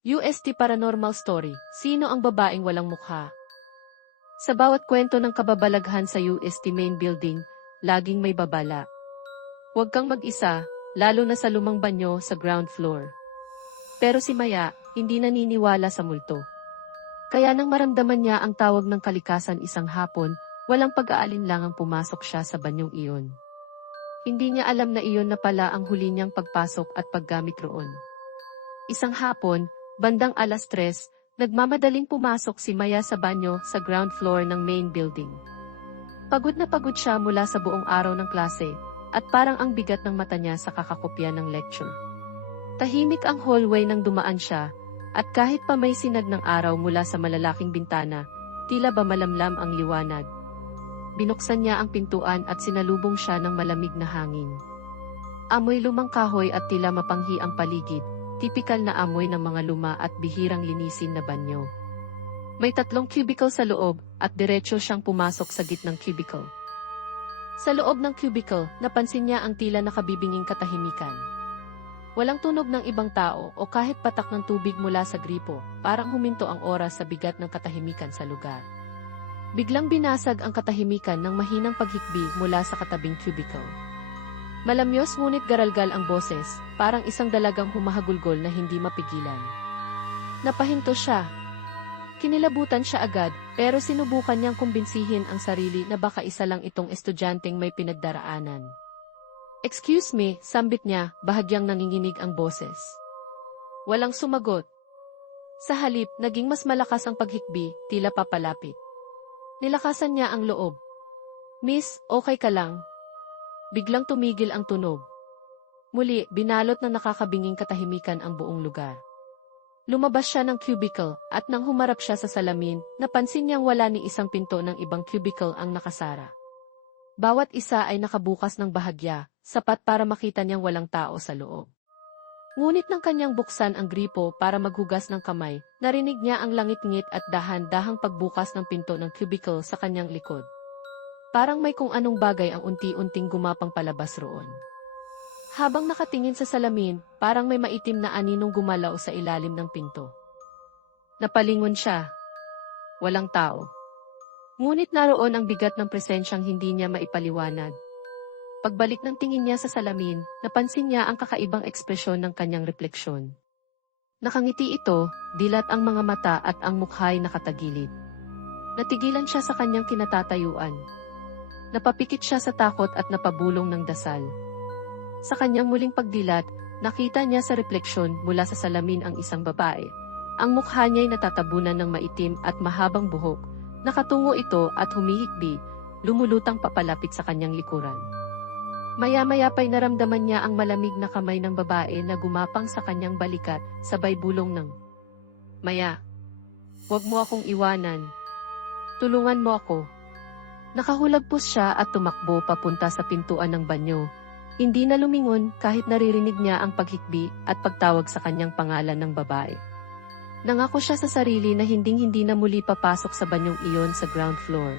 UST Paranormal Story, sino ang babaeng walang mukha? Sa bawat kwento ng kababalaghan sa UST Main Building, laging may babala. Huwag kang mag-isa, lalo na sa lumang banyo sa ground floor. Pero si Maya, hindi naniniwala sa multo. Kaya nang maramdaman niya ang tawag ng kalikasan isang hapon, walang pag-aalinlangang pumasok siya sa banyong iyon. Hindi niya alam na iyon na pala ang huli niyang pagpasok at paggamit roon. Isang hapon, bandang 3:00, nagmamadaling pumasok si Maya sa banyo sa ground floor ng main building. Pagod na pagod siya mula sa buong araw ng klase, at parang ang bigat ng mata niya sa kakakopya ng lecture. Tahimik ang hallway nang dumaan siya, at kahit pa may sinag ng araw mula sa malalaking bintana, tila ba malamlam ang liwanag. Binuksan niya ang pintuan at sinalubong siya ng malamig na hangin. Amoy lumang kahoy at tila mapanghi ang paligid, tipikal na amoy ng mga luma at bihirang linisin na banyo. May 3 cubicle sa loob, at diretso siyang pumasok sa gitnang cubicle. Sa loob ng cubicle, napansin niya ang tila nakabibinging katahimikan. Walang tunog ng ibang tao o kahit patak ng tubig mula sa gripo, parang huminto ang oras sa bigat ng katahimikan sa lugar. Biglang binasag ang katahimikan ng mahinang paghikbi mula sa katabing cubicle. Malamyos ngunit garalgal ang boses, parang isang dalagang humahagulgol na hindi mapigilan. Napahinto siya. Kinilabutan siya agad, pero sinubukan niyang kumbinsihin ang sarili na baka isa lang itong estudyanteng may pinagdaraanan. "Excuse me," sambit niya, bahagyang nanginginig ang boses. Walang sumagot. Sa halip, naging mas malakas ang paghikbi, tila papalapit. Nilakasan niya ang loob. "Miss, okay ka lang?" Biglang tumigil ang tunog. Muli, binalot ng nakakabinging katahimikan ang buong lugar. Lumabas siya ng cubicle, at nang humarap siya sa salamin, napansin niyang wala ni isang pinto ng ibang cubicle ang nakasara. Bawat isa ay nakabukas ng bahagya, sapat para makita niyang walang tao sa loob. Ngunit nang kanyang buksan ang gripo para maghugas ng kamay, narinig niya ang langit-ngit at dahan-dahang pagbukas ng pinto ng cubicle sa kanyang likod. Parang may kung anong bagay ang unti-unting gumapang palabas roon. Habang nakatingin sa salamin, parang may maitim na aninong gumalaw sa ilalim ng pinto. Napalingon siya. Walang tao. Ngunit naroon ang bigat ng presensyang hindi niya maipaliwanag. Pagbalik ng tingin niya sa salamin, napansin niya ang kakaibang ekspresyon ng kanyang refleksyon. Nakangiti ito, dilat ang mga mata at ang mukha'y nakatagilid. Natigilan siya sa kanyang kinatatayuan. Napapikit siya sa takot at napabulong ng dasal. Sa kanyang muling pagdilat, nakita niya sa refleksyon mula sa salamin ang isang babae. Ang mukha niya'y natatabunan ng maitim at mahabang buhok. Nakatungo ito at humihikbi, lumulutang papalapit sa kanyang likuran. Maya-maya pa'y naramdaman niya ang malamig na kamay ng babae na gumapang sa kanyang balikat, sabay bulong ng, "Maya, huwag mo akong iwanan. Tulungan mo ako." Nakahulagpos siya at tumakbo papunta sa pintuan ng banyo. Hindi na lumingon kahit naririnig niya ang paghikbi at pagtawag sa kanyang pangalan ng babae. Nangako siya sa sarili na hinding-hindi na muli papasok sa banyong iyon sa ground floor.